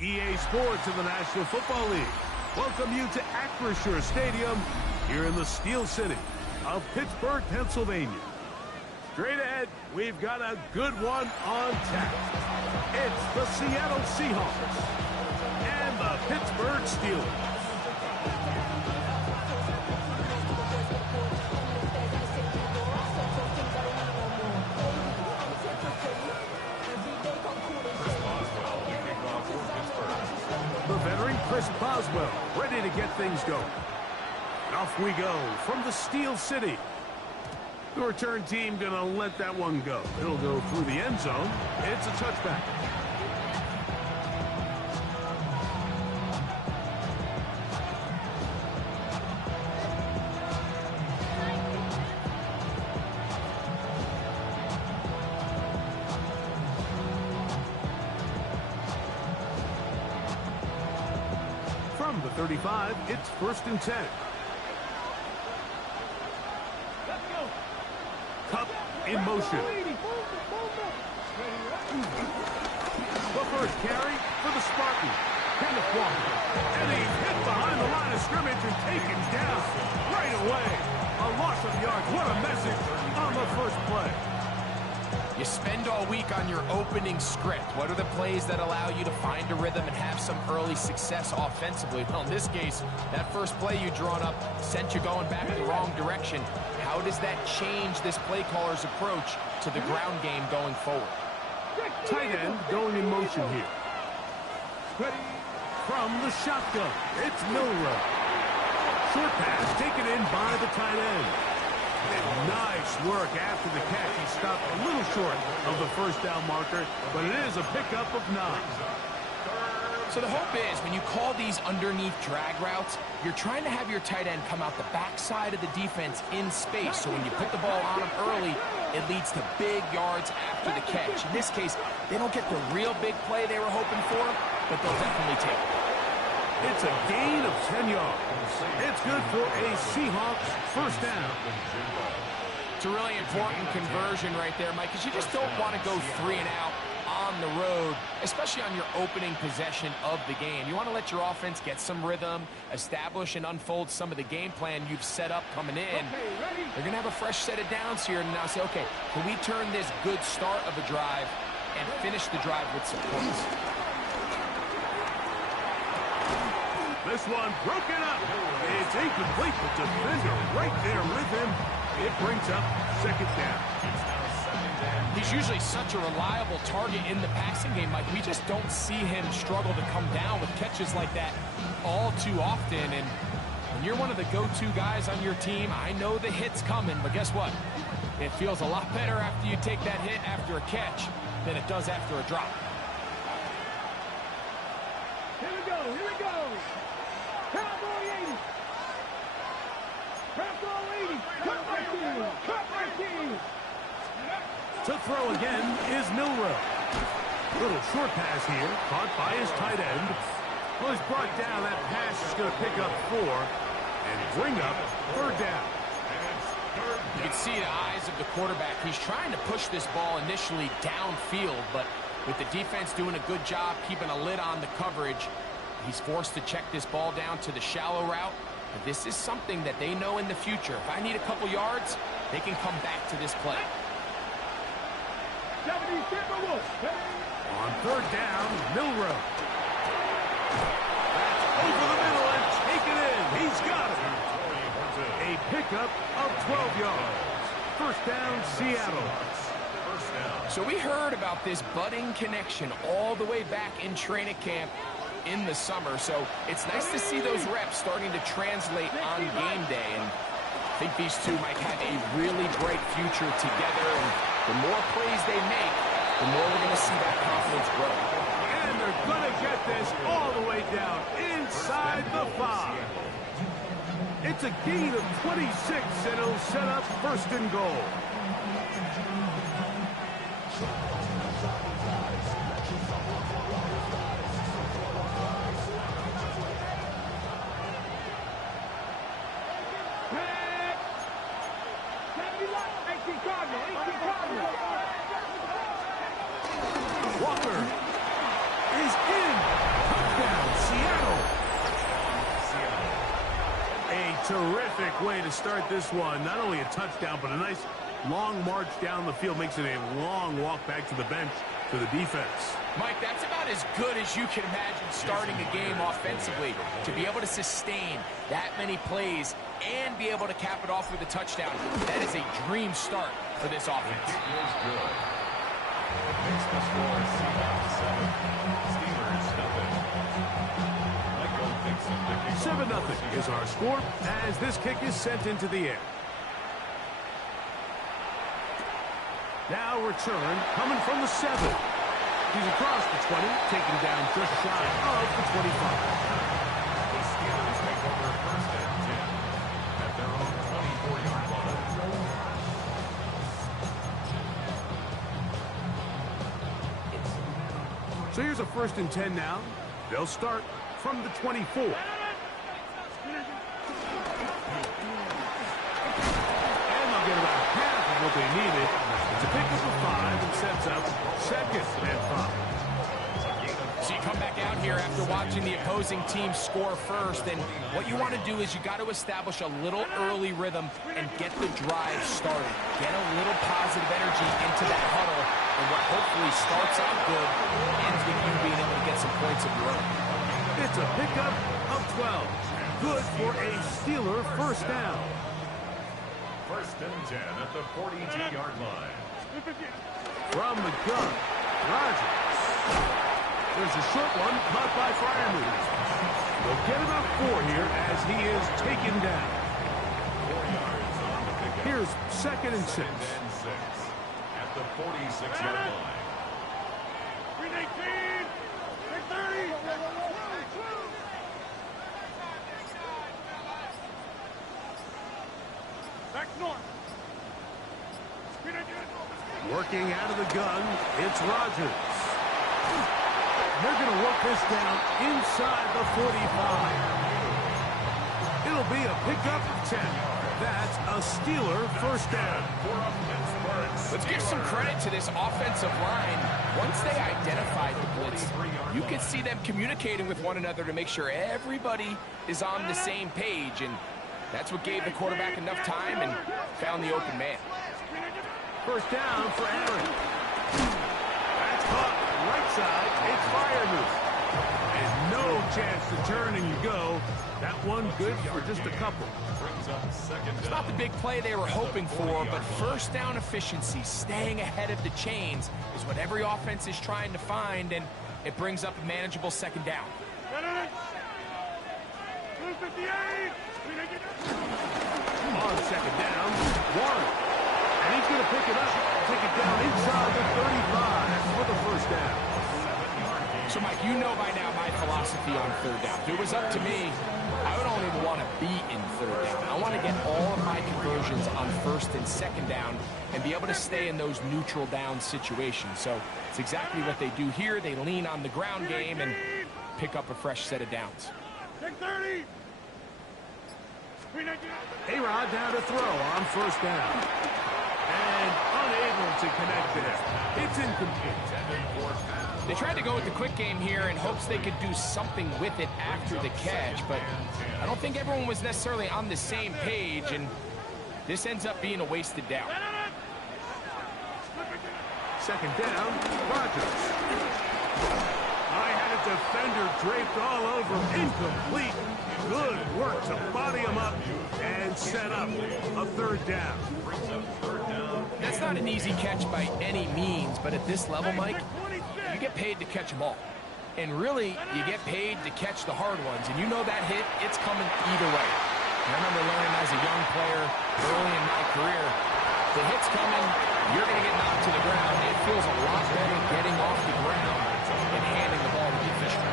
EA Sports of the National Football League welcome you to Acrisure Stadium here in the Steel City of Pittsburgh, Pennsylvania. Straight ahead, we've got a good one on tap. It's the Seattle Seahawks and the Pittsburgh Steelers. The veteran Chris Boswell ready to get things going. Off we go from the Steel City. The return team gonna let that one go. It'll go through the end zone. It's a touchback. From the 35, it's 1st and 10. Cup in motion. The first carry for the Spartans. Kenneth Walker. And he's hit behind the line of scrimmage and taken down right away. A loss of yards. What a message on the first play. You spend all week on your opening script. What are the plays that allow you to find a rhythm and have some early success offensively? Well, in this case, that first play you drawn up sent you going back the wrong direction. How does that change this play caller's approach to the ground game going forward? Tight end going in motion here. From the shotgun, it's Milrow. Short pass taken in by the tight end. And nice work after the catch. He stopped a little short of the first down marker, but it is a pickup of 9. So the hope is when you call these underneath drag routes, you're trying to have your tight end come out the backside of the defense in space. So when you put the ball on him early, it leads to big yards after the catch. In this case, they don't get the real big play they were hoping for, but they'll definitely take it. It's a gain of 10 yards. It's good for a Seahawks first down. It's a really important conversion right there, Mike, because you just don't want to go 3 and out on the road, especially on your opening possession of the game. You want to let your offense get some rhythm, establish and unfold some of the game plan you've set up coming in. They're going to have a fresh set of downs here and now say, okay, can we turn this good start of a drive and finish the drive with some points? This one broken up. It's incomplete. The defender right there with him. It brings up 2nd down. He's usually such a reliable target in the passing game, Mike. We just don't see him struggle to come down with catches like that all too often. And when you're one of the go-to guys on your team, I know the hit's coming, but guess what? It feels a lot better after you take that hit after a catch than it does after a drop. Here we go, here we go. Cowboy 80. Cowboy 80. Cut my team. Cut my team. To throw again is Milrow. Little short pass here, caught by his tight end. Well, he's brought down. That pass is going to pick up 4 and bring up 3rd down. You can see the eyes of the quarterback. He's trying to push this ball initially downfield, but with the defense doing a good job keeping a lid on the coverage, he's forced to check this ball down to the shallow route. But this is something that they know in the future. If I need a couple yards, they can come back to this play. On 3rd down, Milrow. That's over the middle and taken in. He's got it. A pickup of 12 yards. First down, Seattle. So we heard about this budding connection all the way back in training camp in the summer. So it's nice to see those reps starting to translate on game day. And I think these two might have a really bright future together. And the more plays they make, the more we're going to see that confidence grow. And they're going to get this all the way down inside the 5. It's a gain of 26, and it'll set up 1st and goal. Walker is in. to start this one. Not only a touchdown, but a nice long march down the field. Makes it a long walk back to the bench to the defense. Mike, that's about as good as you can imagine starting a game offensively. To be able to sustain that many plays and be able to cap it off with a touchdown, that is a dream start for this offense. It is good. Makes the score Seahawks 7, Steelers nothing. Michael Dixon to kick off. 7-0 is our score as this kick is sent into the air. Now return coming from the 7. He's across the 20, taken down just shy of the 25. The Steelers take over first and 10 at their own 24-yard line. So here's a 1st and 10 now. They'll start from the 24. And they'll get about half of what they needed. It's a pickup of 5 and sets up 2nd and 5. So you come back out here after watching the opposing team score first, and what you want to do is you got to establish a little early rhythm and get the drive started. Get a little positive energy into that huddle, and what hopefully starts out good ends with you being able to get some points of your own. It's a pickup of 12. Good for a Steeler first down. First and 10 at the 42-yard line. From the gun, Rodgers. There's a short one caught by Freiermuth. They'll get about 4 here as he is taken down. 4 yards on the pickup. Here's 2nd and 6. Second and 6 at the 46-yard line. 319! 30! Back north! Working out of the gun, it's Rodgers. They're going to work this down inside the 45. It'll be a pickup of 10. That's a Steeler first down. Let's give some credit to this offensive line. Once they identified the blitz, you could see them communicating with one another to make sure everybody is on the same page, and that's what gave the quarterback enough time and found the open man. First down for Aaron. That's caught right side. It's Freiermuth. And no chance to turn and you go. That one good for just a couple. Brings up second It's down. not the big play they were hoping for, but first down efficiency, staying ahead of the chains, is what every offense is trying to find, and it brings up a manageable second down. 258! On second down, Warren. And he's going to pick it up, take it down inside the 35 for the first down. So, Mike, you know by now my philosophy on third down. If it was up to me, I would only want to be in third down. I want to get all of my conversions on first and second down and be able to stay in those neutral down situations. So it's exactly what they do here. They lean on the ground game and pick up a fresh set of downs. 30! A-Rod down to throw on first down. And unable to connect there. It's incomplete. They tried to go with the quick game here in hopes they could do something with it after the catch, but I don't think everyone was necessarily on the same page, and this ends up being a wasted down. Second down, Rodgers. I had a defender draped all over. Incomplete. Good work to body him up and set up a third down. That's not an easy catch by any means, but at this level, Mike, you get paid to catch them all. And really, you get paid to catch the hard ones. And you know that hit, it's coming either way. And I remember learning as a young player early in my career, the hit's coming, you're going to get knocked to the ground. It feels a lot better getting off the ground and handing the ball to the official.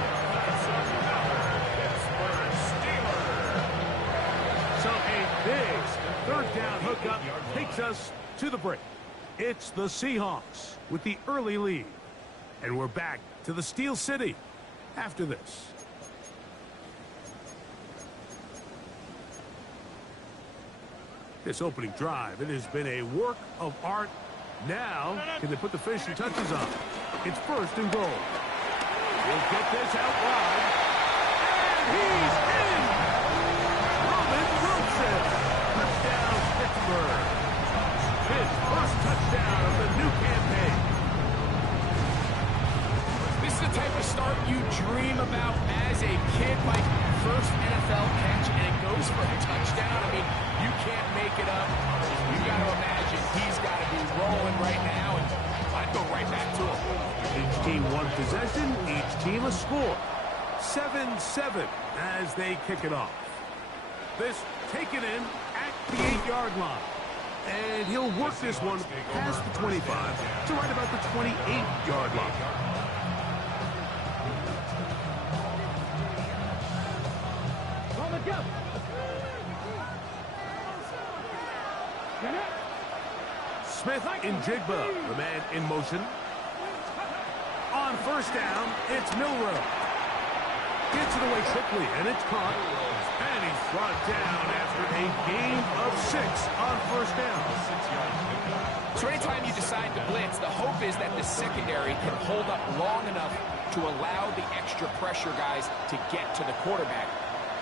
So a big third down hookup takes us to the break. It's the Seahawks with the early lead. And we're back to the Steel City after this. This opening drive, it has been a work of art. Now, can they put the finishing touches on? It's first and goal. We'll get this out wide. And he's in! Robin Wilson! start you dream about as a kid, Mike. First NFL catch, and it goes for a touchdown. I mean, you can't make it up. You got to imagine he's got to be rolling right now, and I'd go right back to him. Each team one possession, each team a score. 7-7 as they kick it off. This taken in at the 8-yard line. And he'll work this one past the 25 to right about the 28-yard line. Smith in Jigba, the man in motion. On first down, it's Milrow. Gets it away quickly, and it's caught. And he's brought down after a gain of 6 on first down. So anytime you decide to blitz, the hope is that the secondary can hold up long enough to allow the extra pressure guys to get to the quarterback.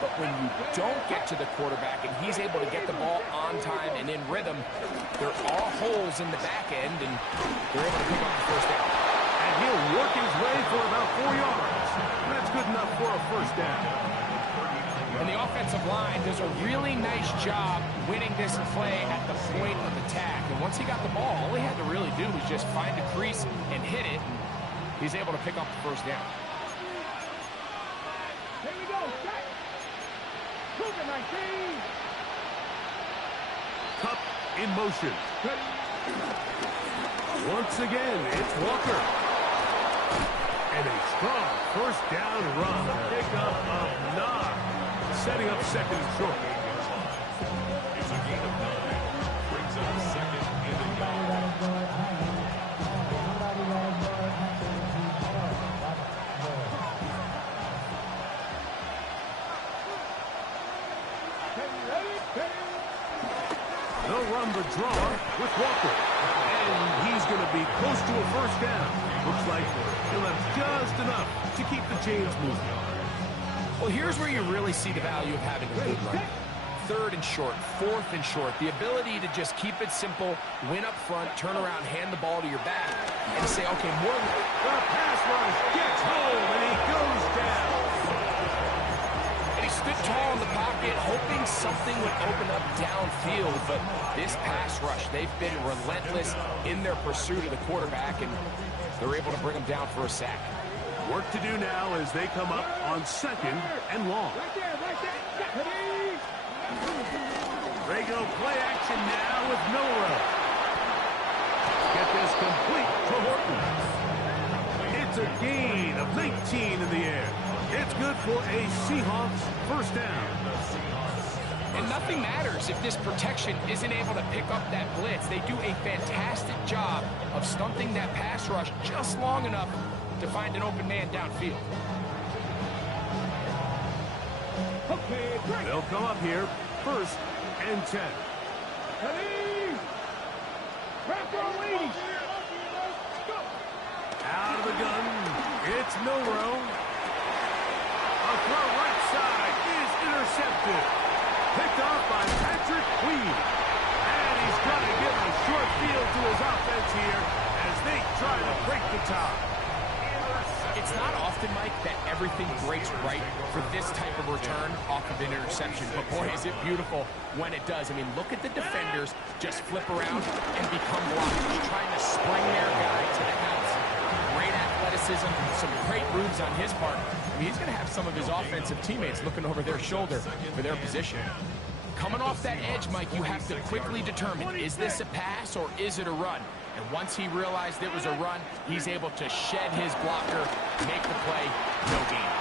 But when you don't get to the quarterback and he's able to get the ball on time and in rhythm, there are holes in the back end, and they're able to pick up the first down. And he'll work his way for about 4 yards. That's good enough for a first down. And the offensive line does a really nice job winning this play at the point of attack. And once he got the ball, all he had to really do was just find a crease and hit it. And he's able to pick up the first down. Here we go. Set. Cougar 19. Cup in motion. Once again, it's Walker. And a strong first down run. Pick up of 9. Setting up second and short. It's a gain of 9. Brings up second and a yard. They'll run the draw with Walker. And he's going to be close to a first down. Looks like he'll have just enough to keep the chains moving. Well, here's where you really see the value of having a good run. 3rd and short, 4th and short. The ability to just keep it simple, win up front, turn around, hand the ball to your back, and say, okay, more. The pass rush gets home, and he goes down. And he stood tall in the pocket, hoping something would open up downfield. But this pass rush, they've been relentless in their pursuit of the quarterback, and they're able to bring him down for a sack. Work to do now as they come up on 2nd and long. Right there, right there. Ready? They go play action now with Milrow. Get this complete to Horton. It's a gain of 19 in the air. It's good for a Seahawks first down. And nothing matters if this protection isn't able to pick up that blitz. They do a fantastic job of stunting that pass rush just long enough to find an open man downfield. Okay, great. They'll come up here, 1st and 10. Ready? Crack on, ladies. Go. Out of the gun, it's Milrow. A throw right side is intercepted. Picked off by Patrick Queen. And he's got to give a short field to his offense here as they try to break the tie. It's not often, Mike, that everything breaks right for this type of return off of an interception. But, boy, is it beautiful when it does. I mean, look at the defenders just flip around and become blockers, trying to spring their guy to the house. Great athleticism, some great moves on his part. I mean, he's going to have some of his offensive teammates looking over their shoulder for their position. Coming off that edge, Mike, you have to quickly determine, is this a pass or is it a run? And once he realized it was a run, he's able to shed his blocker, make the play, no gain.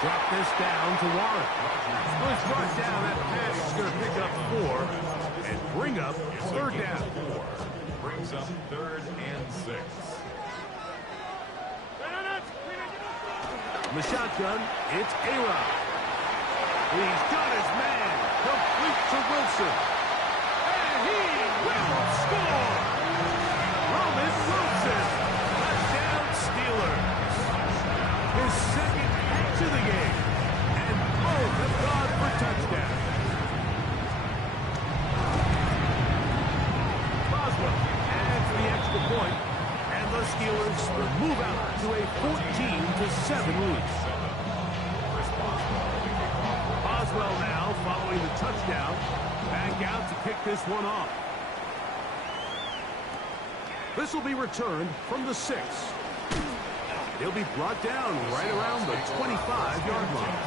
Drop this down to Warren. Let's brought down. That pass is going to pick up 4 and bring up 3rd down. Brings up 3rd and 6. In the shotgun, it's A-Rod. He's got his man. Complete to Wilson. And he will score. Roman Wilson. Touchdown Steelers. His 2nd catch of the game. And both have gone for touchdown. Boswell adds the extra point. And the Steelers move out to a 14-7 lead. Boswell now following the touchdown. Back out to kick this one off. This will be returned from the 6. He'll be brought down right around the 25-yard line.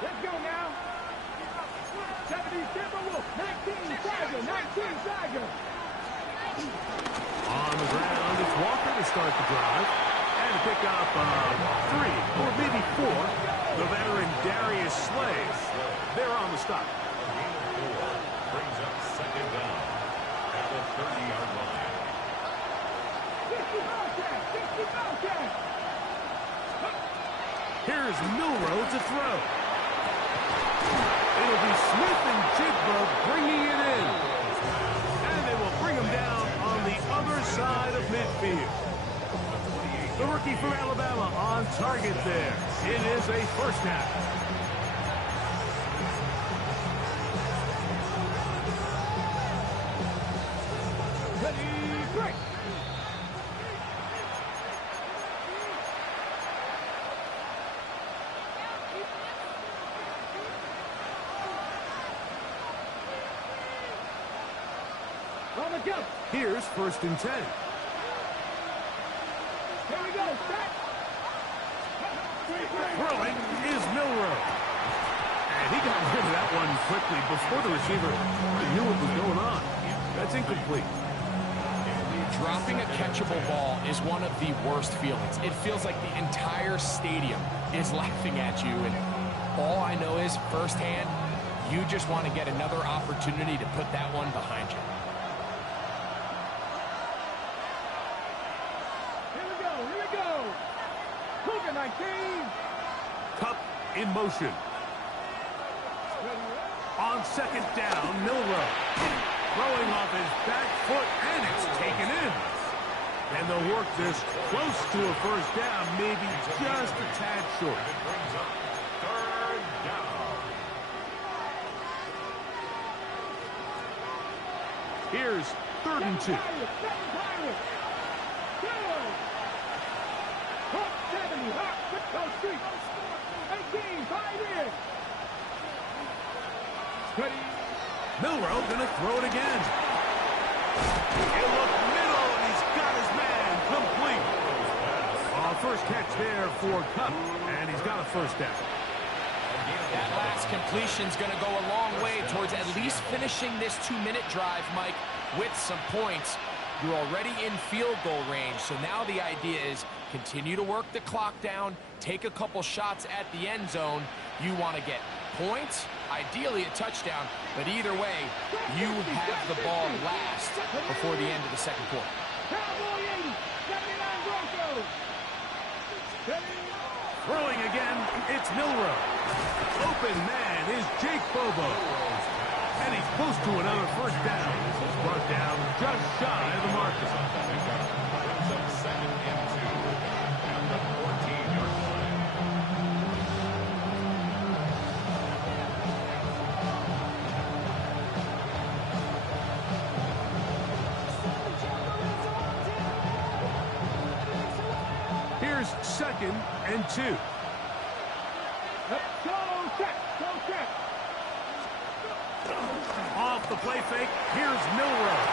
Let's go now. 70 Timberwolves, 19 Tiger, 19 Tiger. On the ground, it's Walker to start the drive. And to pick up 3 or maybe 4. The veteran Darius Slay. They're on the stop. Brings up second down at the 30-yard line. 50 Bobcat, 50 Bobcat. Here's Milroe to throw. It'll be Smith and Jigba bringing it in. And they will bring him down on the other side of midfield. The rookie from Alabama on target there. It is a first down. Ready, break. On the go. Here's 1st and 10. Here we go. Set. Throwing is Milroe. And he got rid of that one quickly before the receiver knew what was going on. That's incomplete. Dropping a catchable ball is one of the worst feelings. It feels like the entire stadium is laughing at you. And all I know is firsthand, you just want to get another opportunity to put that one behind you. Here we go. Cougar 19. Cup in motion. On second down, Milroe. Throwing off his back foot, and it's taken in. And they'll work this close to a first down, maybe just a tad short. It brings up third down. Here's 3rd and 2. Second Pirate. Good. Hawk 70. Hawk. Go street. 18. 5 in. Ready. Milroe gonna throw it again. He'll look middle, and he's got his man complete. First catch there for Cup, and he's got a first down. That last completion's going to go a long way towards at least finishing this 2-minute drive, Mike, with some points. You're already in field goal range, so now the idea is continue to work the clock down, take a couple shots at the end zone. You want to get points, ideally a touchdown, but either way, you have the ball last before the end of the second quarter. Cowboy 80. 79 Broncos. Throwing again, it's Milroe. Open man is Jake Bobo. And he's close to another first down. This is brought down just shy of the marker. Brings up second and 2 at the 14-yard line. Here's 2nd and 2. Go check. Go check. Off the play fake, here's Milroe.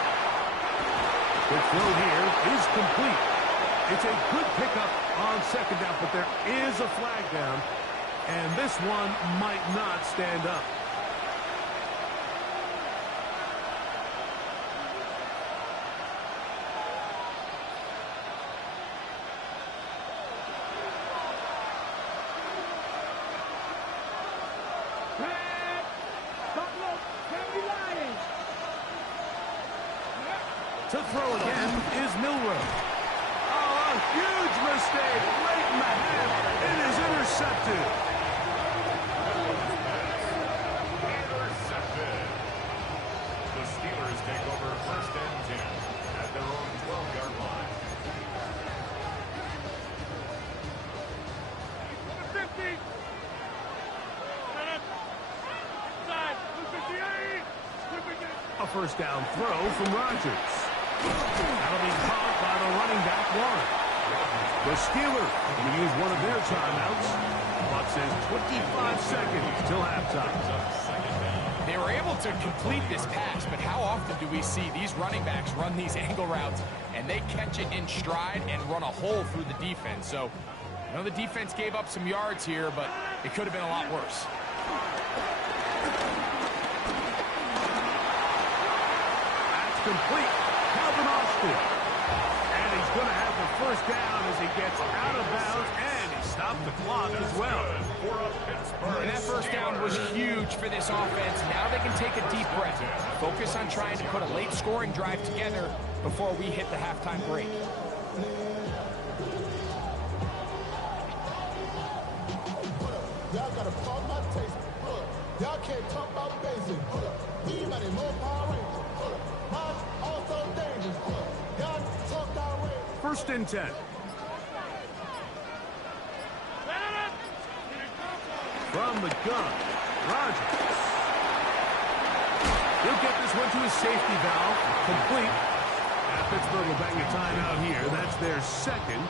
The throw here is complete. It's a good pickup on second down, but there is a flag down, and this one might not stand up. To throw again is Milroe. Oh, a huge mistake late in the half. It is intercepted. Intercepted. The Steelers take over 1st and 10. first down throw from Rodgers. That'll be caught by the running back, Warren. The Steelers will use one of their timeouts. Clock says 25 seconds till halftime. They were able to complete this pass, but how often do we see these running backs run these angle routes and they catch it in stride and run a hole through the defense? So, I know the defense gave up some yards here, but it could have been a lot worse. That's complete. Calvin Austin. And he's going to have the first down as he gets out of bounds, and he stopped the clock as well. And that first down was huge for this offense. Now they can take a deep breath. Focus on trying to put a late scoring drive together before we hit the halftime break. Y'all gotta call my taste. Y'all can't talk about basic. Anybody more Power Rangers. Mine also dangerous. Y'all talk down range. First and 10. From the gun, Rodgers. He'll get this one to his safety valve. Complete. Pittsburgh will bang a timeout here. That's their second,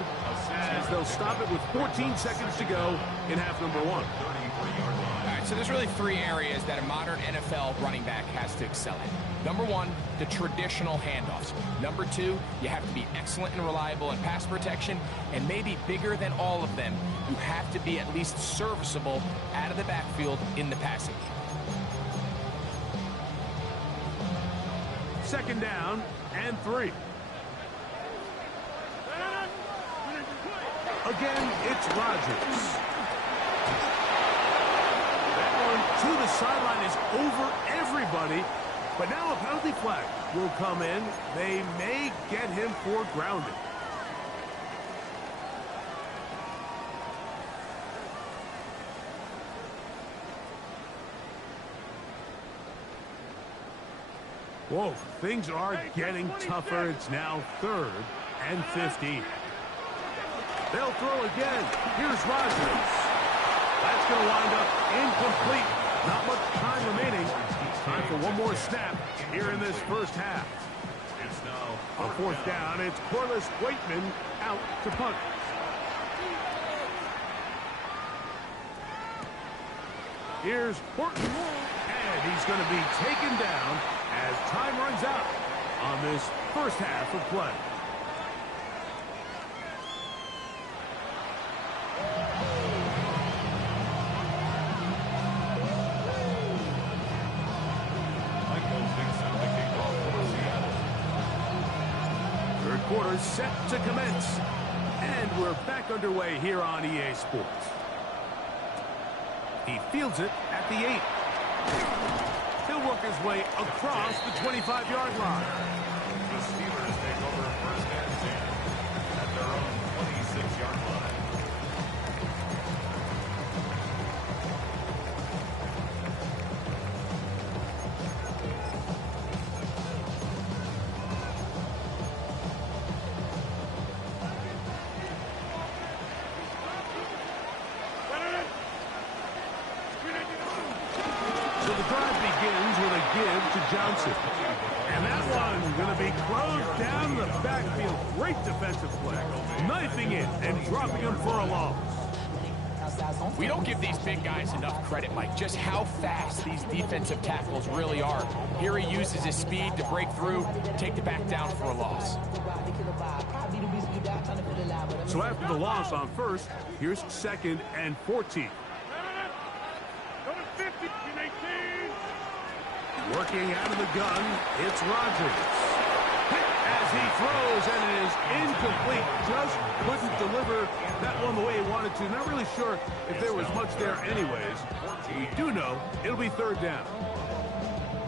as they'll stop it with 14 seconds to go in half number one. All right, so there's really three areas that a modern NFL running back has to excel at. Number one, the traditional handoffs. Number two, you have to be excellent and reliable in pass protection. And maybe bigger than all of them, you have to be at least serviceable out of the backfield in the passing game. Second down and 3. Again, it's Rodgers. That one to the sideline is over everybody. But now a penalty flag will come in. They may get him for grounding. Whoa, things are getting tougher. It's now 3rd and 15. They'll throw again. Here's Rodgers. That's going to wind up incomplete. Not much time remaining. Time for one more snap here in this first half. It's now On fourth down, it's Corliss Waitman out to punt. Here's Horton, and he's going to be taken down as time runs out on this first half of play. Third quarter set to commence, and we're back underway here on EA Sports. He fields it at the 8. He'll work his way across the 25-yard line. The Steelers take over first and 10 at their own 26-yard line. So the drive begins with a give to Johnson. And that one's going to be closed down the backfield. Great defensive play. Knifing it and dropping him for a loss. We don't give these big guys enough credit, Mike, just how fast these defensive tackles really are. Here he uses his speed to break through, take the back down for a loss. So after the loss on first, here's 2nd and 14. Working out of the gun, it's Rodgers. Hit as he throws, and it is incomplete. Just couldn't deliver that one the way he wanted to. Not really sure if there was much there anyways. We do know it'll be 3rd down.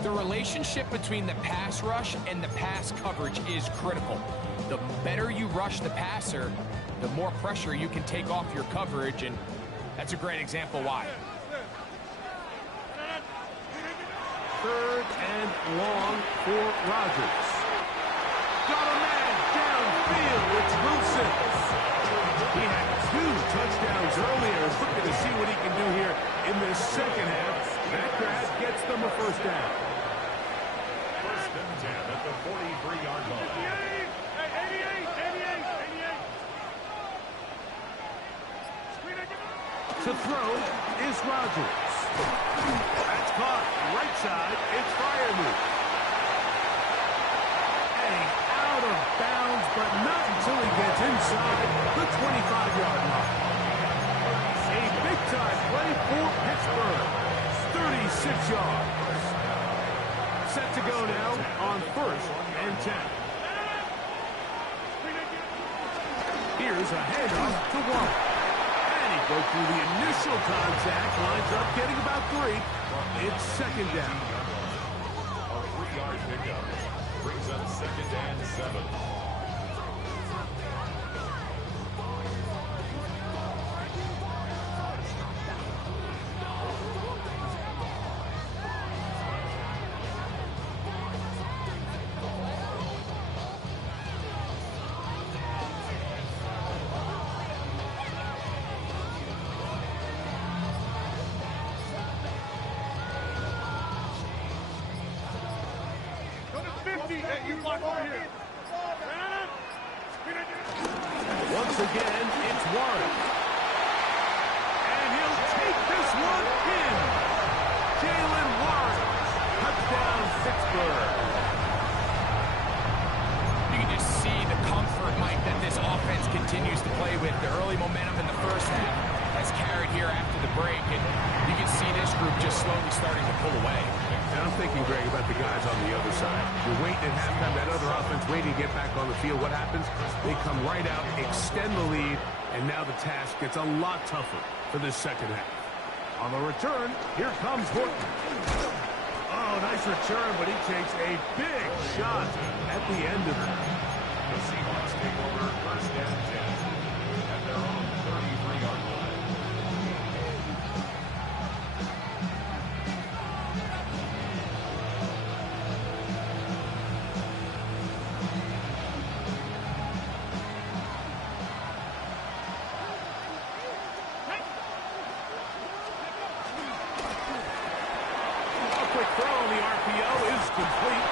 The relationship between the pass rush and the pass coverage is critical. The better you rush the passer, the more pressure you can take off your coverage, and that's a great example why. 3rd and long for Rodgers. Got a man downfield. It's Wilson. He had 2 touchdowns earlier. Looking to see what he can do here in this second half. That grab gets them a first down. First To throw is Rodgers. That's caught. Right side, it's Freiermuth. And out of bounds, but not until he gets inside the 25-yard line. A big-time play for Pittsburgh. 36 yards. Set to go now on 1st and 10. Here's a handoff to Warren. And he broke through the initial contact, lines up getting about 3. It's 2nd down. A 3-yard pickup brings up 2nd and 7. Once again, it's Warren. And he'll take this one in. Jalen Warren. Touchdown, Pittsburgh. You can just see the comfort, Mike, that this offense continues to play with. The early momentum in the first half has carried here after the break, and you can see this group just slowly starting to pull away. And I'm thinking, Greg, about the guys on the other side. You're waiting at halftime, that other offense waiting to get back on the field. What happens? They come right out, extend the lead, and now the task gets a lot tougher for this second half. On the return, here comes Horton. Oh, nice return, but he takes a big shot at the end of it. The Seahawks take over 1st and 10 at their own 33-yard line. Throw on the RPO is complete.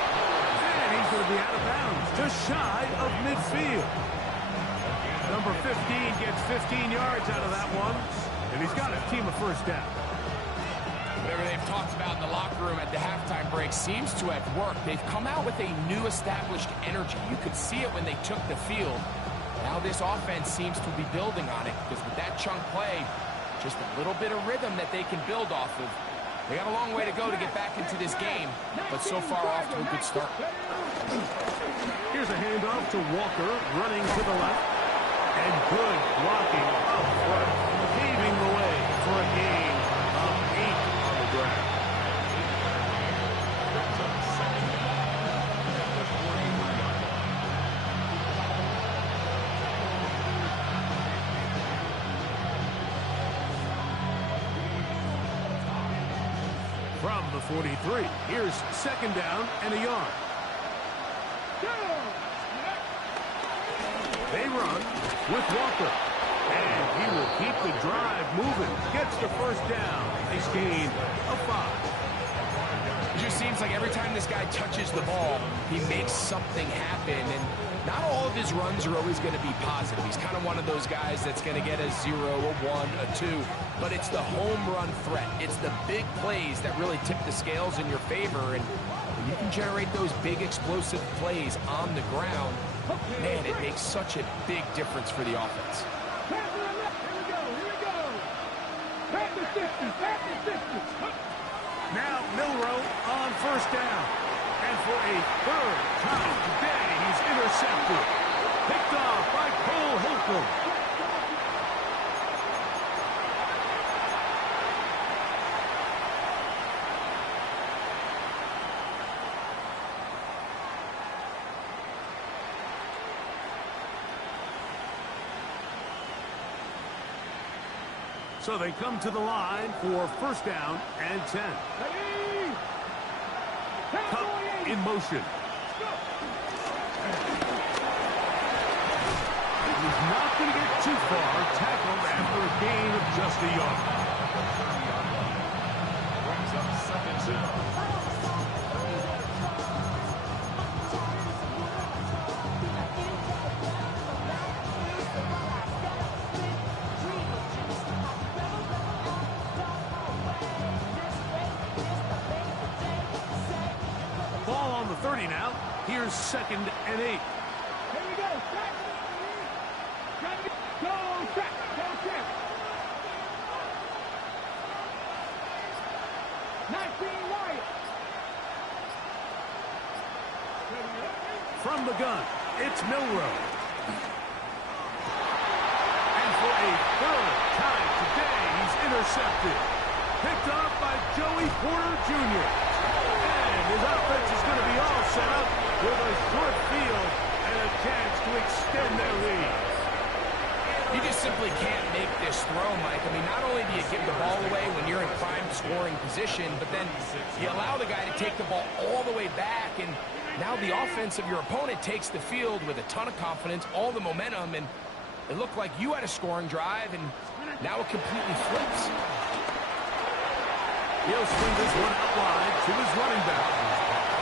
And he's going to be out of bounds, just shy of midfield. Number 15 gets 15 yards out of that one. And he's got his team a 1st down. Whatever they've talked about in the locker room at the halftime break seems to have worked. They've come out with a new established energy. You could see it when they took the field. Now this offense seems to be building on it, because with that chunk play, just a little bit of rhythm that they can build off of. They got a long way to go to get back into this game, but so far off to a good start. Here's a handoff to Walker, running to the left. And good blocking up front, paving the way for a gain of 8 on the ground. Brings up 2nd down at the 43-yard line. From the 43, here's 2nd down and a yard. They run with Walker. And he will keep the drive moving. Gets the 1st down. Nice gain of 5. It just seems like every time this guy touches the ball, he makes something happen. And not all of his runs are always going to be positive. He's kind of one of those guys that's going to get a 0, a 1, a 2. But it's the home run threat. It's the big plays that really tip the scales in your favor. And when you can generate those big explosive plays on the ground, man, it makes such a big difference for the offense. Now Milroe on 1st down. And for a 3rd time today, he's intercepted. Picked off by Cole Holcomb. So they come to the line for 1st down and 10. Cup in motion. He's not going to get too far. Tackled after a gain of just a yard. Brings up 2nd down. 30 now. Here's 2nd and 8. Here we go. Track. Go, track. Go, track. 19 Wyatt. From the gun, it's Milrow. And for a third time today, he's intercepted. Picked up by Joey Porter Jr. And his offense is going to be all set up with a short field and a chance to extend their lead. You just simply can't make this throw, Mike. I mean, not only do you give the ball away when you're in prime scoring position, but then you allow the guy to take the ball all the way back, and now the offense of your opponent takes the field with a ton of confidence, all the momentum, and it looked like you had a scoring drive, and now it completely flips. He'll swing this one out wide to his running back.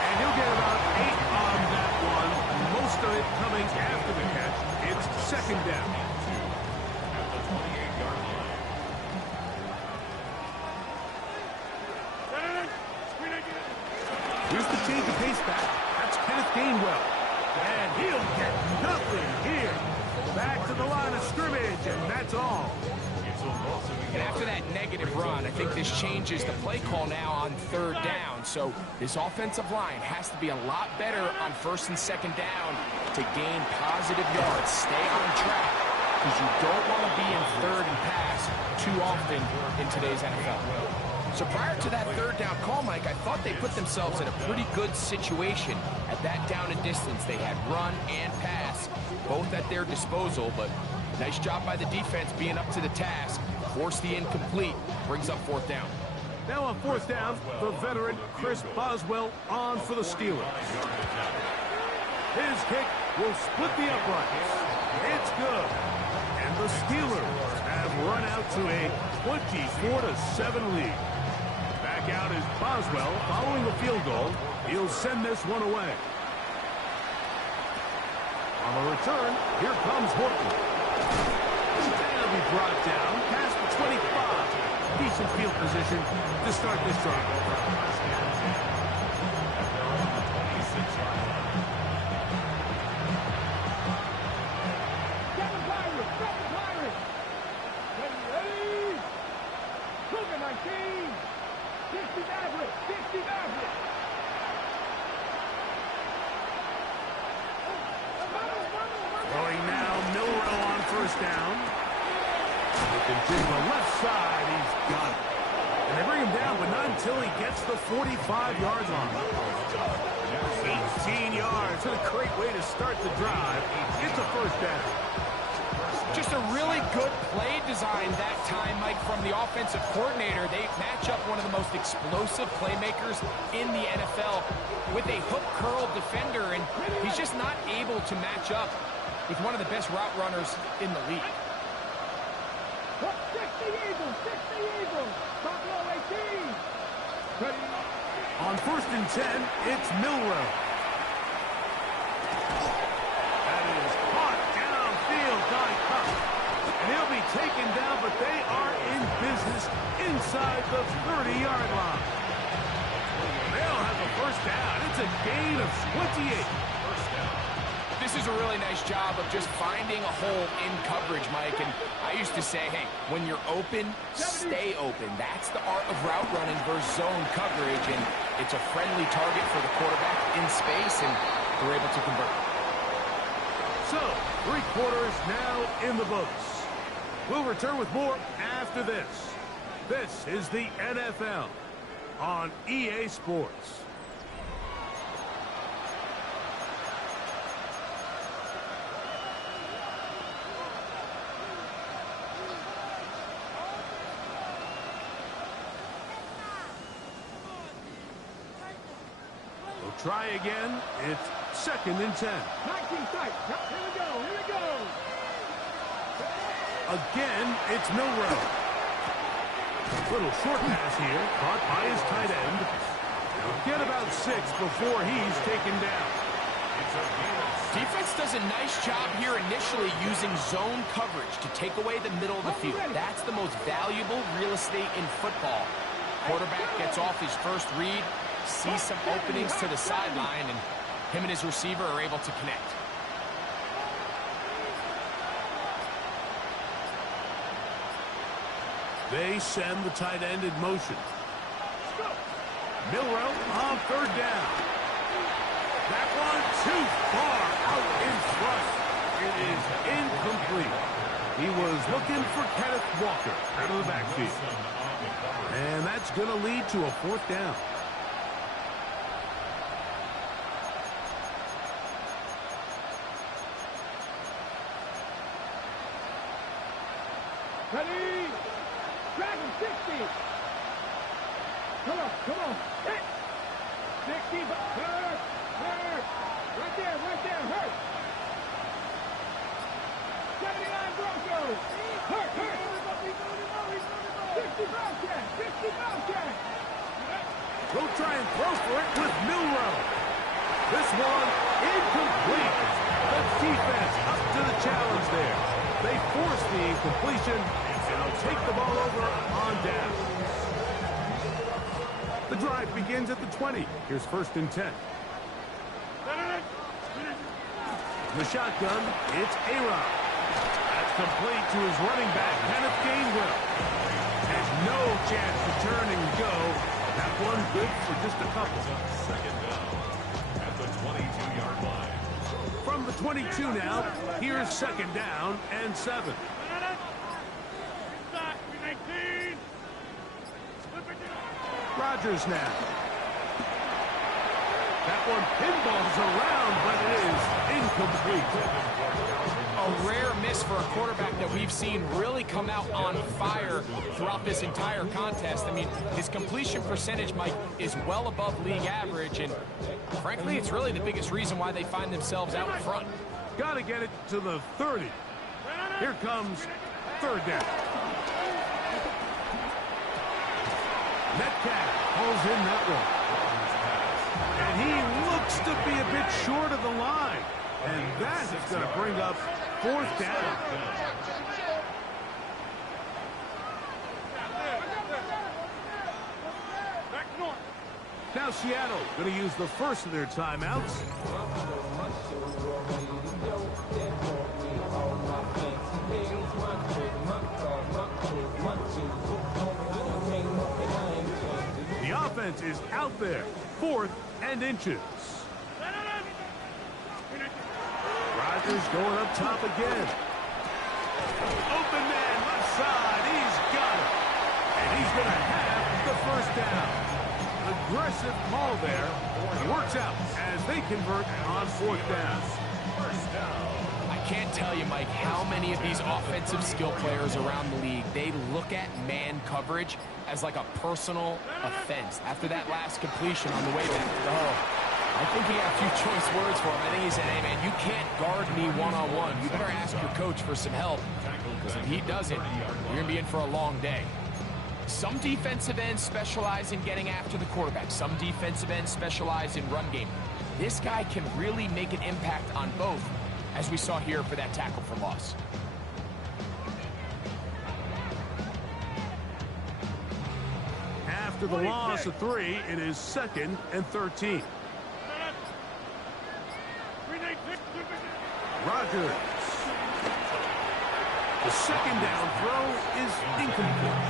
And he'll get about 8 on that one. Most of it coming after the catch. It's 2nd down. At the 28-yard line. Here's the change of pace back. That's Kenneth Gainwell. And he'll get nothing here. Back to the line of scrimmage, and that's all. And after that negative run, I think this changes the play call now on 3rd down. So this offensive line has to be a lot better on 1st and 2nd down to gain positive yards. Stay on track, because you don't want to be in 3rd and pass too often in today's NFL. So prior to that 3rd down call, Mike, I thought they put themselves in a pretty good situation at that down and distance. They had run and pass, both at their disposal, but nice job by the defense being up to the task. Force the incomplete, brings up 4th down. Now on 4th down, the veteran Chris Boswell on for the Steelers. His kick will split the uprights. It's good. And the Steelers have run out to a 24-7 lead. Back out is Boswell following the field goal. He'll send this one away. On the return, here comes Horton. They'll be brought down past the 25. Decent field position to start this drive. Get the Pirates. Ready. Cougar 19. 60 Maverick. 60 Maverick. Throwing now, Milrow on 1st down. Looking to the left side, he's got it. And they bring him down, but not until he gets the 45-yard line. 18 yards, and a great way to start the drive. It's a 1st down. Just a really good play design that time, Mike, from the offensive coordinator. They match up one of the most explosive playmakers in the NFL with a hook curl defender, and he's just not able to match up with one of the best route runners in the league. 60 Eagles. 60 Eagles. Buffalo 18. Ready. On 1st and 10, it's Milrow. That is caught downfield by Cup. And he'll be taken down, but they are in business inside the 30-yard line. They'll have the 1st down. It's a gain of 28. This is a really nice job of just finding a hole in coverage, Mike. And I used to say, hey, when you're open, stay open. That's the art of route running versus zone coverage. And it's a friendly target for the quarterback in space, and they're able to convert. So, 3 quarters now in the books. We'll return with more after this. This is the NFL on EA Sports. Try again. It's 2nd and 10. 19 sight. Here we go. Here we go. Again, it's Milrow. Little short pass here, caught by his tight end. He'll get about 6 before he's taken down. Defense does a nice job here initially using zone coverage to take away the middle of the field. That's the most valuable real estate in football. Quarterback gets off his first read, sees some openings to the sideline, and Him and his receiver are able to connect. They send the tight end in motion. Milrow on third down. That one too far out in front. It is incomplete. He was looking for Kenneth Walker out of the backfield. And that's going to lead to a fourth down. Ready? Dragon 60. Come on. Hit. 60. Hurt. Right there. Hurt. 79 Broncos. Hurt. 60 Bobcat. Go try and throw for it with Milrow. This one incomplete. The defense up to the challenge there. They force the incompletion, and they'll take the ball over on down. The drive begins at the 20. Here's 1st and 10. The shotgun, it's A-Rod. That's complete to his running back, Kenneth Gainwell. Has no chance to turn and go. That one good for just a couple. Second down at the 22-yard line. From the 22 now, here's 2nd down and 7. Rodgers now. That one pinballs around, but it is incomplete. A rare miss for a quarterback that we've seen really come out on fire throughout this entire contest. I mean, his completion percentage, Mike, is well above league average, and frankly, it's really the biggest reason why they find themselves out in front. Got to get it to the 30. Here comes 3rd down. Metcalf pulls in that one. And he looks to be a bit short of the line. And that is going to bring up 4th down. Now Seattle going to use the first of their timeouts. The offense is out there. 4th and inches. Rodgers going up top again. Open man, left side. He's got it. And he's going to have the 1st down. Aggressive call there. It works out as they convert on 4th down. I can't tell you, Mike, how many of these offensive skill players around the league, they look at man coverage as like a personal offense. After that last completion on the way back, I think he had a few choice words for him. I think he said, hey, man, you can't guard me one-on-one. You better ask your coach for some help, because if he doesn't, you're going to be in for a long day. Some defensive ends specialize in getting after the quarterback. Some defensive ends specialize in run game. This guy can really make an impact on both, as we saw here for that tackle for loss. After the loss of 3, it is 2nd and 13. Rodgers. The 2nd down throw is incomplete.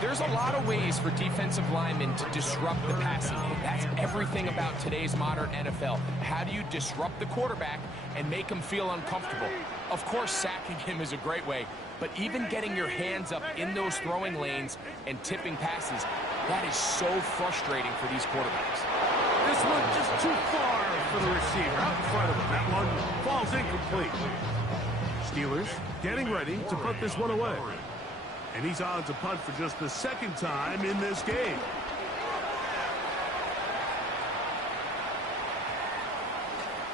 There's a lot of ways for defensive linemen to disrupt the passing game. That's everything about today's modern NFL. How do you disrupt the quarterback and make him feel uncomfortable? Of course, sacking him is a great way, but even getting your hands up in those throwing lanes and tipping passes, that is so frustrating for these quarterbacks. This one just too far for the receiver out in front of him. That one falls incomplete. Steelers getting ready to put this one away. And he's on to punt for just the 2nd time in this game.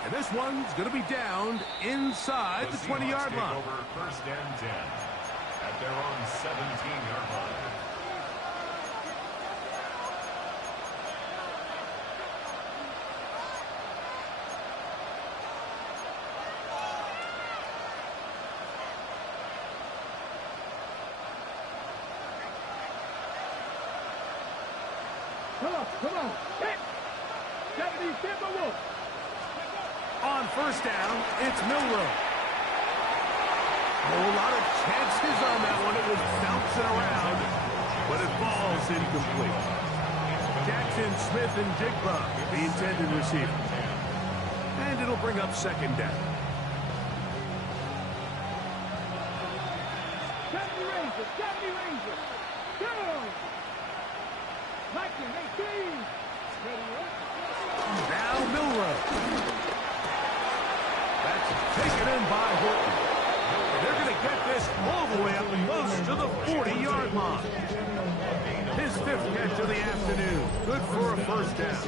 And this one's going to be downed inside the 20-yard line. Over 1st and 10 at their own 17-yard line. Come on. Hit. 70 Timberwolves. first down, it's Milroe. A whole lot of chances on that one. It was bouncing around, but it falls incomplete. Jackson, Smith, and Jigba, the intended receiver. And it'll bring up second down. 70 Rangers, 70 Rangers. Go! 1918. Now Milroe. That's taken in by Horton. And they're going to get this all the way up close to the 40-yard line. His fifth catch of the afternoon. Good for a first down.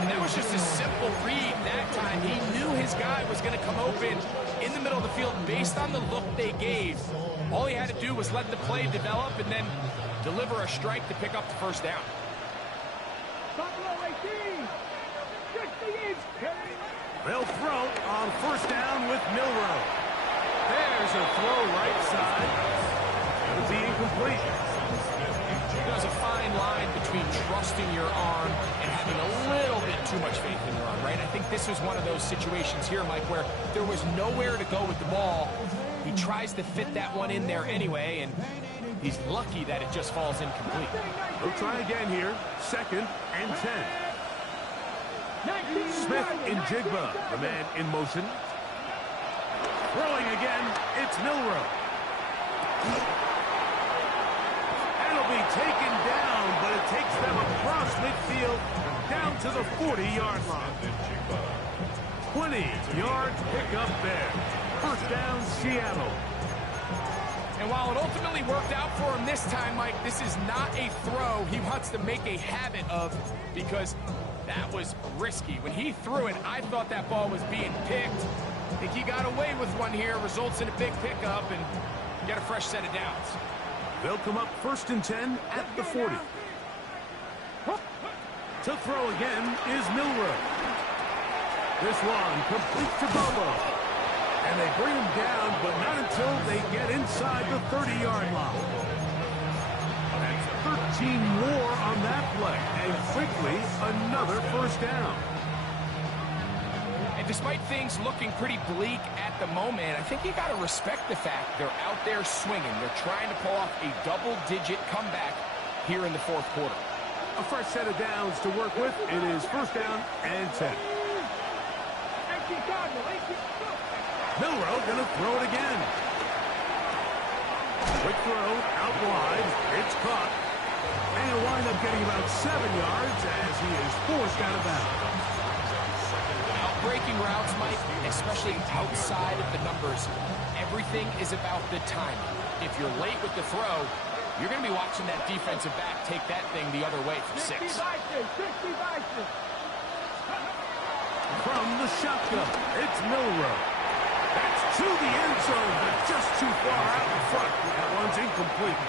And that was just a simple read that time. He knew his guy was going to come open in the middle of the field based on the look they gave. All he had to do was let the play develop and then deliver a strike to pick up the first down. Buffalo 18. 68. They'll throw on first down with Milroe. There's a throw right side. It'll be incomplete. There's a fine line between trusting your arm and having a little bit too much faith in your arm, right? I think this was one of those situations here, Mike, where there was nowhere to go with the ball. He tries to fit that one in there anyway, and he's lucky that it just falls incomplete. They'll try again here. Second and 10. Smith in Jigba, the man in motion. Throwing again, it's Milroe. That'll be taken down, but it takes them across midfield down to the 40-yard line. 20 yards pick up there. First down, Seattle. And while it ultimately worked out for him this time, Mike, this is not a throw he wants to make a habit of because that was risky. When he threw it, I thought that ball was being picked. I think he got away with one here, results in a big pickup, and get a fresh set of downs. They'll come up first and 10 at the 40. To throw again is Milroe. This one complete to Bobo. And they bring him down, but not until they get inside the 30-yard line. That's 13 more on that play. And quickly, another first down. And despite things looking pretty bleak at the moment, I think you got to respect the fact they're out there swinging. They're trying to pull off a double-digit comeback here in the fourth quarter. A fresh set of downs to work with. It is first down and 10. Milroe going to throw it again. Quick throw out wide. It's caught. And he'll wind up getting about 7 yards as he is forced out of bounds. Breaking routes, Mike, especially outside of the numbers, everything is about the timing. If you're late with the throw, you're going to be watching that defensive back take that thing the other way for 6. From the shotgun, it's Milroe. That's to the end zone, but just too far out in front. That one's incomplete.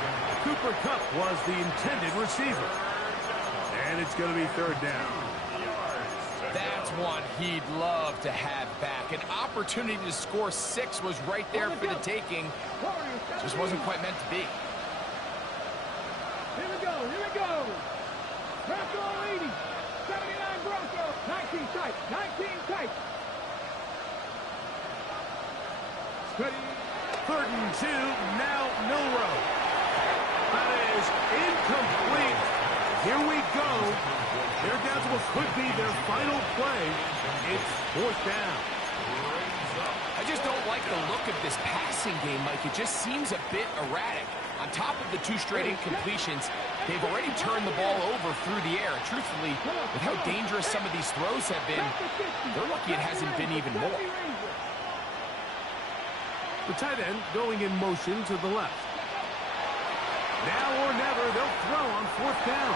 Cooper Kupp was the intended receiver. And it's going to be third down. That's one he'd love to have back. An opportunity to score 6 was right there for the taking. Just wasn't quite meant to be. Here we go, here we go. Bronco 80, 79 Bronco, 19 tight, 19 tight. Third and 2, now Milroe. That is incomplete. Here we go. They're down to what could be their final play. It's fourth down. I just don't like the look of this passing game, Mike. It just seems a bit erratic. On top of the 2 straight incompletions, they've already turned the ball over through the air. Truthfully, with how dangerous some of these throws have been, they're lucky it hasn't been even more. The tight end going in motion to the left. Now or never, they'll throw on fourth down.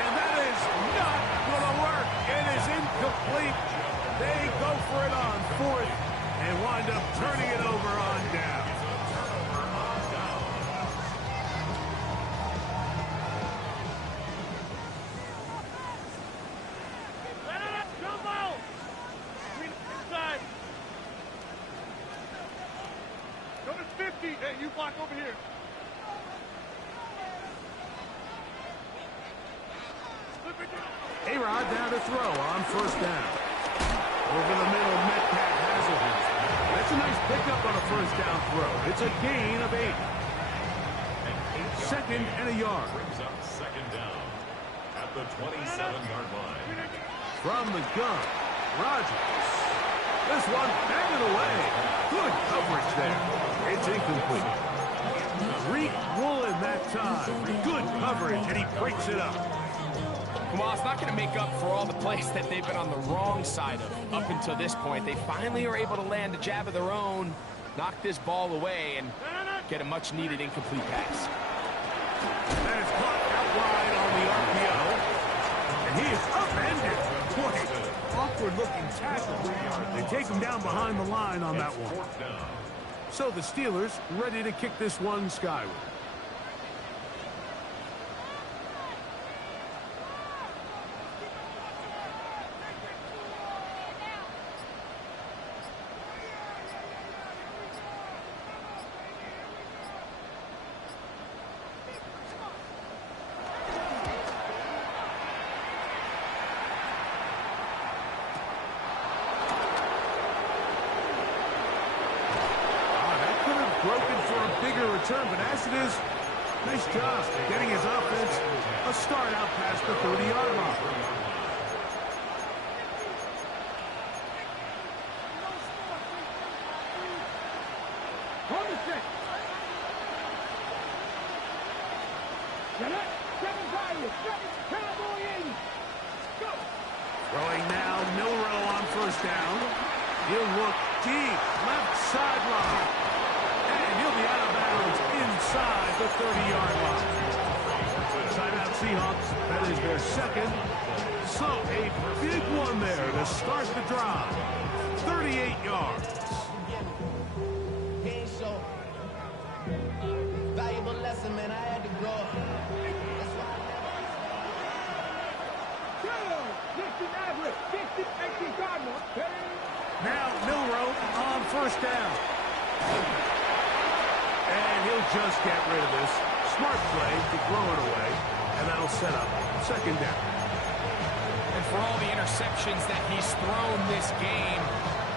And that is not going to work. It is incomplete. They go for it on fourth and wind up turning it over on down. Number 50, hey, you block over here. A-Rod down to throw on first down. Over the middle, Metcalf has it. That's a nice pickup on a first down throw. It's a gain of 8. Second and a yard. Brings up second down at the 27-yard line. From the gun, Rodgers. This one batted away. Good coverage there. It's incomplete. Reek Woolen that time. Good coverage, and he breaks it up. Well, it's not going to make up for all the plays that they've been on the wrong side of up until this point. They finally are able to land a jab of their own, knock this ball away, and get a much-needed incomplete pass. That is caught out wide on the RPO. And he is upended. Boy, awkward-looking tackle. They take him down behind the line on that one. So the Steelers ready to kick this one skyward. Broken for a bigger return, but as it is, nice job getting his offense a start out past the 30-yard line. On the set. Get it. 7 Tigers. 7 Cowboy 80. Go. Throwing now, Milrow on first down. He'll look deep, left sideline. And he'll be out of bounds inside the 30-yard line. Timeout Seahawks. That is their second. So a big one there to start the drive. 38 yards. He ain't show. Valuable lesson, man. I had to grow up. That's why Go. Distant average. Distant extra Cardinal. Now Milrow on first down. And he'll just get rid of this. Smart play to throw it away. And that'll set up second down. And for all the interceptions that he's thrown this game,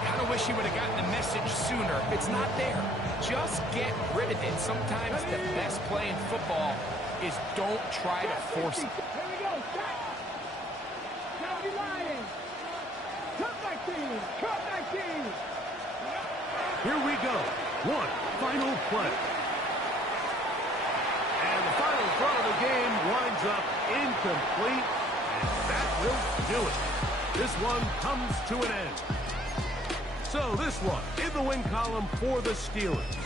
kind of wish he would have gotten the message sooner. It's not there. Just get rid of it. Sometimes the best play in football is don't try to force it. Here we go. Shot. County Lions. Cut 19. Cut 19. Here we go. One final play. And the final throw of the game winds up incomplete. And that will do it. This one comes to an end. So this one in the win column for the Steelers.